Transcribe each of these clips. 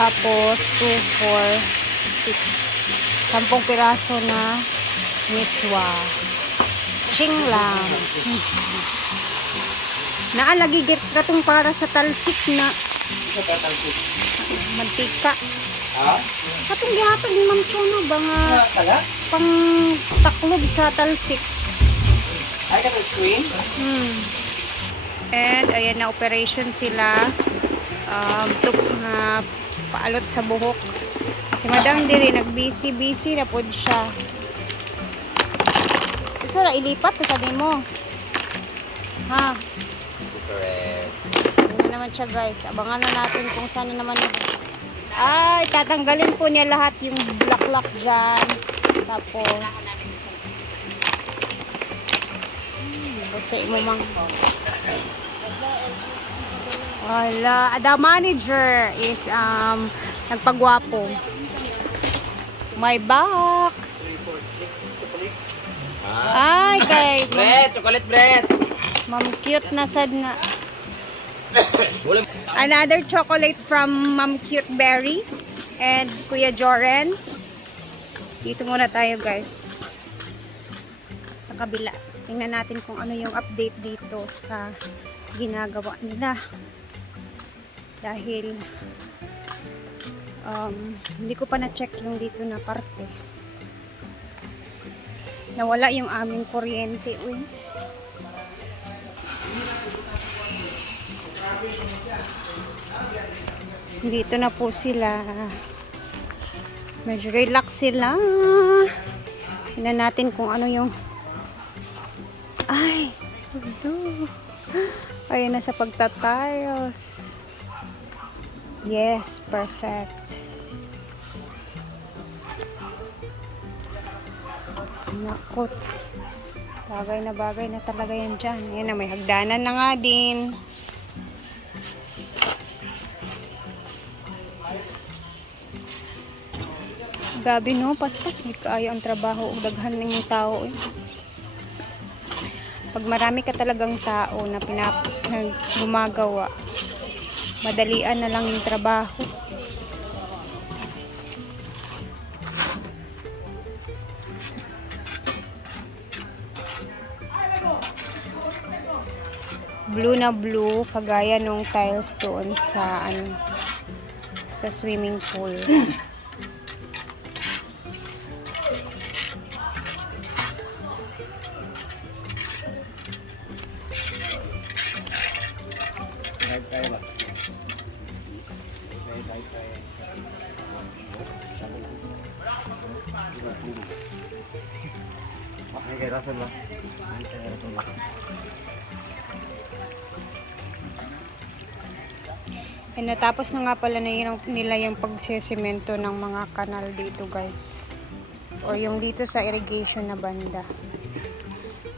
Tapos 2, 4, 6. 10 piraso na miswa. Ching lang. Naalagi katong para sa talsik na mantika. Katong gihatag ni Ma'am Chona ba nga pang taklob sa talsik. Ay, katong screen? And ayan na operation sila. Paalot sa buhok. Si Madam diri nag-busy na pod siya. Ito na ilipat sa mo. Ha? Correct. Ano naman siya guys. Abangan na natin kung saan naman. Ay, tatanggalin po niya lahat yung black dyan. Tapos sa imo mang wala. The manager is nagpagwapo. My box. Ay, kay Bread! Chocolate bread! Ma'am Cute na sad na. Another chocolate from Ma'am Cute Berry and Kuya Joren. Dito muna tayo guys. Sa kabila. Tingnan natin kung ano yung update dito sa ginagawa nila. Dahil hindi ko pa na-check yung dito na parte. Nawala yung aming kuryente. Uy. Dito na po sila. Medyo relax sila. Tingnan natin kung ano yung ay, ayun na sa pagtatayos. Yes, perfect. Nakot. Bagay na talaga yan dyan. Yan na, may hagdanan na nga din. Gabi no, paspas. Hindi kaya ang trabaho. Daghan ng tao eh. Pag marami ka talagang tao na gumagawa, madalian na lang yung trabaho. Blue na blue, kagaya nung tiles doon sa sa swimming pool. And natapos na nga pala nila yung pagsesemento ng mga kanal dito guys. Or yung dito sa irrigation na banda.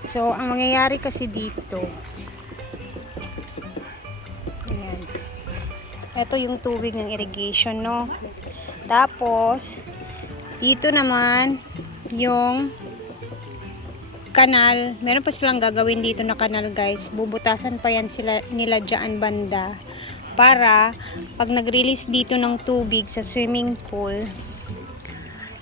So, ang mangyayari kasi dito, ayan. Ito yung tubig ng irrigation, no? Tapos, dito naman, yung kanal. Meron pa silang gagawin dito na kanal, guys. Bubutasan pa yan nila dyan banda. Para, pag nag-release dito ng tubig sa swimming pool,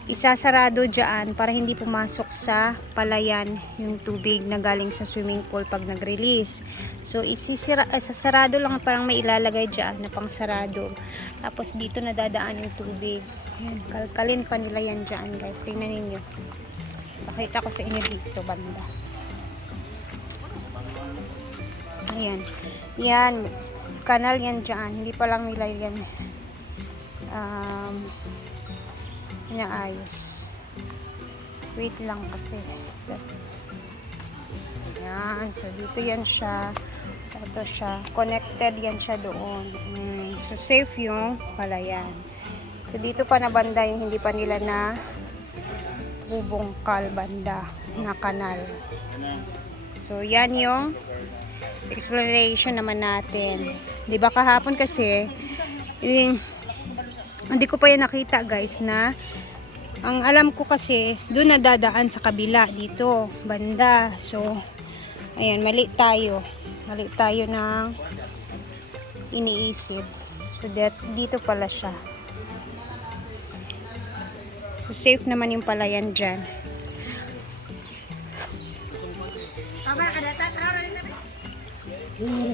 isasarado dyan para hindi pumasok sa palayan yung tubig na galing sa swimming pool pag nag-release. So, isasarado lang, parang may ilalagay dyan na pang sarado. Tapos, dito nadadaan yung tubig. Ayan, kalkalin pa nila yan dyan, guys. Tingnan ninyo. Pakita ko sa inyo dito, banda. Ayan. Yan. Kanal yan dyan. Hindi pa lang nila yan. Ayos. Wait lang kasi. Ayan. So, dito yan siya. Ito siya. Connected yan siya doon. So, safe yung palayan. So, dito pa na banda yung hindi pa nila na bubungkal banda na kanal. So, yan yung explanation naman natin. 'Di ba kahapon kasi hindi ko pa yan nakita guys na ang alam ko kasi doon nadadaan sa kabila dito banda. So ayan, mali tayo ng iniisip. So that dito pala siya. So, safe naman yung palayan dyan.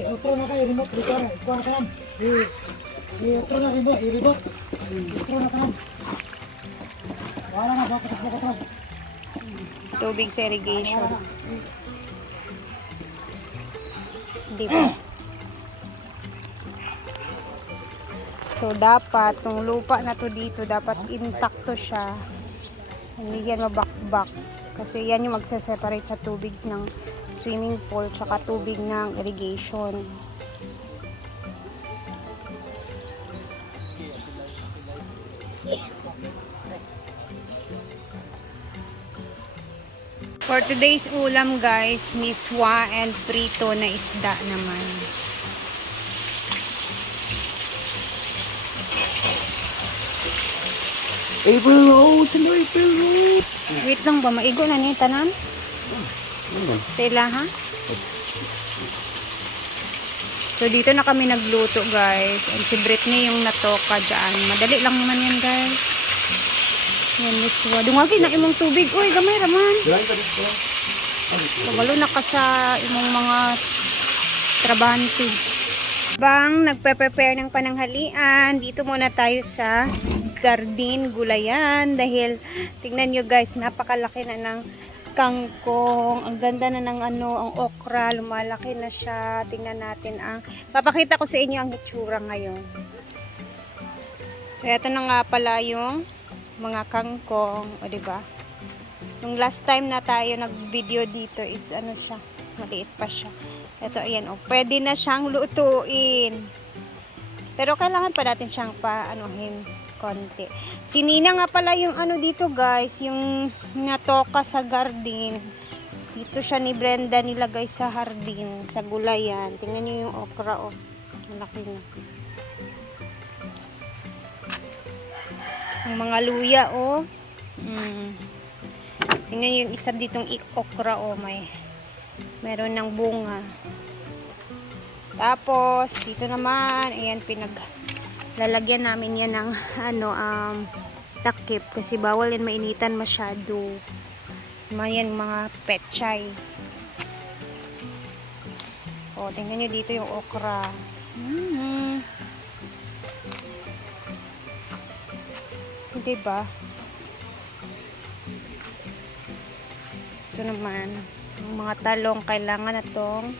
Otro na kayo, remote, dito na, ikuha na kanan. Otro na remote, i-remote. Otro na kanan. Wala na, bakit ako ito? Tubig sa irrigation. Di ba? So, dapat, yung lupa na to dito, dapat intakto siya. Hindi yan mabakbak. Kasi yan yung magsaseparate sa tubig ng swimming pool tsaka tubig ng irrigation. For today's ulam guys, miswa and prito na isda naman. April Rose! Hello, April Rose! Wait lang ba, maigo na niya tanan? Sila ha? So dito na kami nagluto guys. And si Britney yung natoka dyan. Madali lang naman yan guys. Yan miswa. Dungagi na imong tubig. Uy, gamay raman. Walo na ka sa imong mga trabante. Bang nagpe-prepare ng pananghalian. Dito muna tayo sa garden gulayan. Dahil tingnan nyo guys, napakalaki na ng kangkong. Ang ganda na ng ang okra. Lumalaki na siya. Tingnan natin ang... Papakita ko sa inyo ang itsura ngayon. So, ito na nga pala yung mga kangkong. O, diba? Yung last time na tayo nag-video dito is ano siya. Maliit pa siya. Ito, ayan. O, pwede na siyang lutuin. Pero kailangan pa natin siyang pa-anuhin konti. Si Nina nga pala yung dito guys, yung natoka sa garden. Dito siya ni Brenda nilagay sa hardin, sa gulayan. Tingnan niyo yung okra, oh. Malaki na. Ang mga luya, oh. Tingnan niyo yung isa ditong okra, oh. Meron ng bunga. Tapos, dito naman, ayan, lalagyan namin yan ng takip kasi bawal yan mainitan masyado. Yan mga petchay. O, tingnan nyo dito yung okra. Diba? Ito naman yung mga talong, kailangan na tong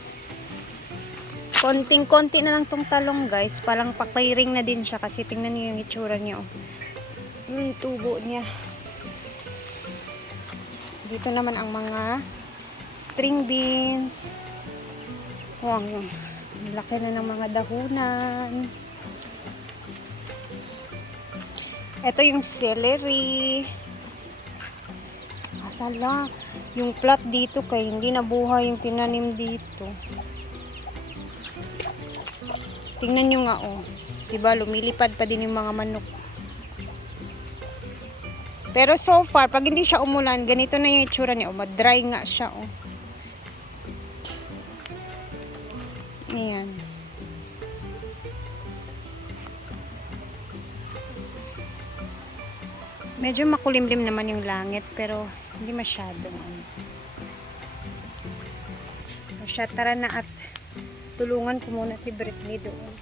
konting-konti na lang tong talong guys. Parang pa-clearing na din siya kasi tingnan niyo yung itsura niya. Yung tubo niya. Dito naman ang mga string beans. Oh, ang laki na ng mga dahunan. Ito yung celery. Asala. Yung plat dito kay hindi nabuhay yung tinanim dito. Tingnan nyo nga, oh. Diba, lumilipad pa din yung mga manok. Pero so far, pag hindi siya umulan, ganito na yung itsura niya. Oh, madry nga siya, oh. Ayan. Medyo makulimlim naman yung langit, pero hindi masyado. So, tara na at tulungan ko muna si Britney doon.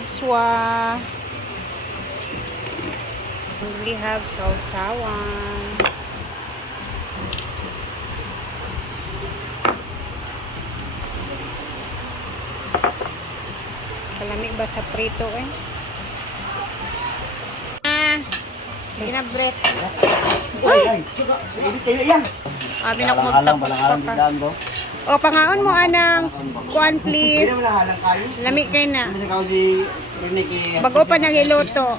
Miswa. We have sausawan. Kalamig ba sa prito eh? Pinabret. Ay, ay. Edit kayo yan. Sabi na ko Balang-alang, magtapos pa balang-alang, ka. biglaan mo. O, pangaon mo, anang. Kuan, Hindi please. naman nahalang kayo. Lami kayo na. Kasi kao di rinig eh. Bago pa nagiluto.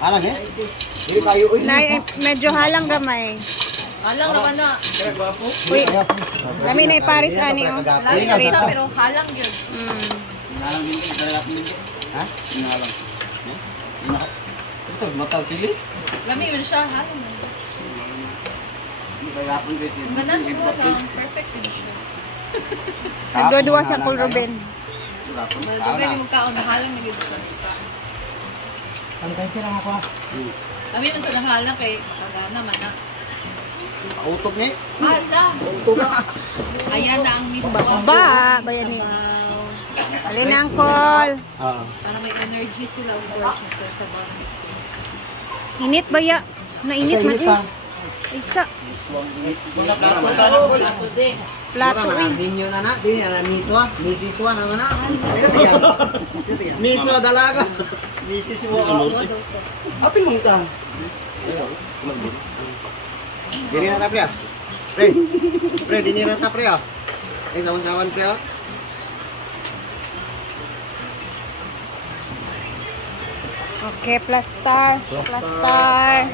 Halang eh? Hindi kayo. Uy, Na, medyo halang gamay. Halang naman na. Uy, lami na iparis ani oh. Lagi na siya pero halang yun. Halang din kayo. Halang din kayo. Ha? Halang. Ito, matang sili. Lami yun siya, halang na. Hindi kayo hapon guys. Ang ganda ng halang, perfect din siya. Nagdua-dua sa Cool Ruben. Dugay ni magkaon, halang na gito siya. Ang kayo lang ako. Lami man sa halang kay kagana man na. Pautok ni. Halang! Ayan na ang miswa. Ba, bayan niyo. Alin na ang call. Oo. Para may energy sila of course sa bonus. Init ba ya? Nainit man eh. Isa. Plato eh. Ninyo na na. Dini na miswa. Misiswa naman na. Miswa dalaga. Misiswa. Apin mong ka. Dini na ta pre. Pre. Pre dini na ta pre. Ay sawan-sawan pre. Okay, plus star. Plus star.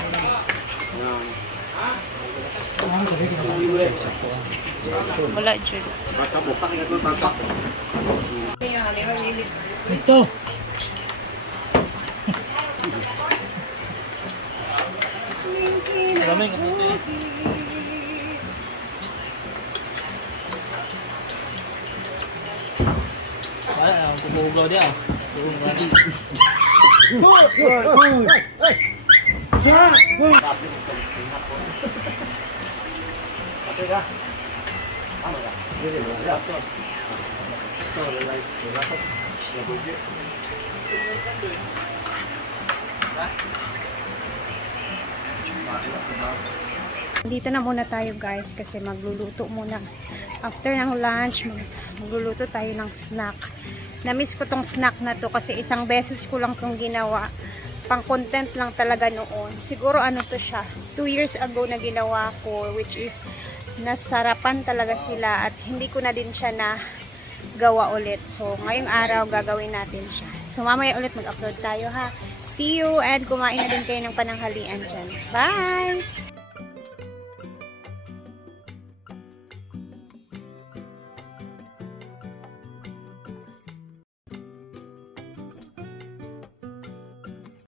Wala dyan. Ito. Dito na muna tayo guys kasi magluluto muna. After ng lunch, magluluto tayo ng snack. Namiss ko tong snack na to kasi isang beses ko lang tong ginawa. Pang content lang talaga noon. Siguro ano to siya, 2 years ago na ginawa ko, which is nasarapan talaga sila at hindi ko na din siya na gawa ulit. So ngayong araw gagawin natin siya. So mamaya ulit mag-upload tayo ha. See you and kumain na din kayo ng pananghalian dyan. Bye!